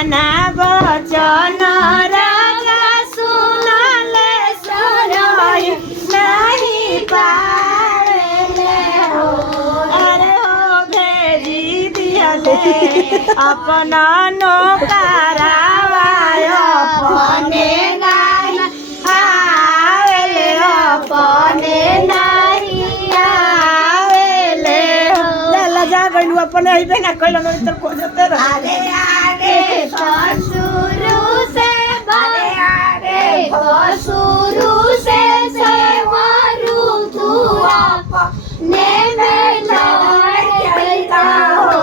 अपना वचन राजा सुनले सुनई नहीं पावेले हो। अरे हो भेजी दिहले अपना नौकरावा अपने नहीं आवेले अपने नहीं आवेले हो। ला जा गइलू अपने ही ना कइलो न तो को जते रह। अरे अरे ससुर से अरे ससुर से सेवरु तू अपने में लड़ गइता हो।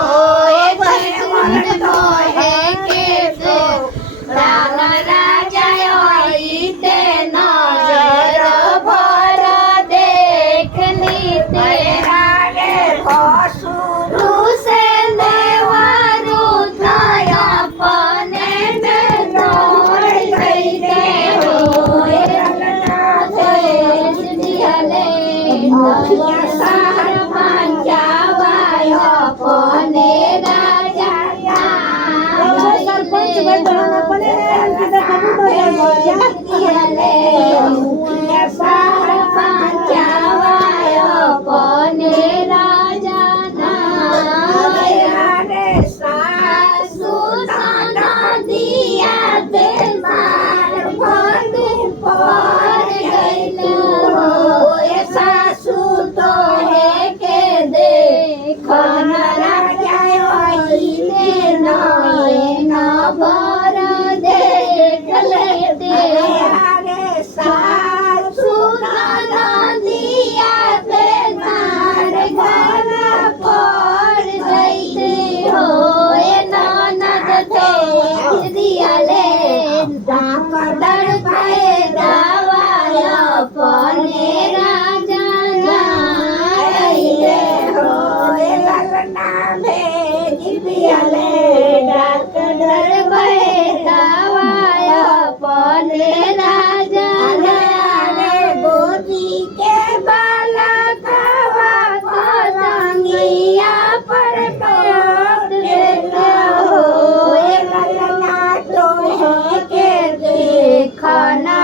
खाना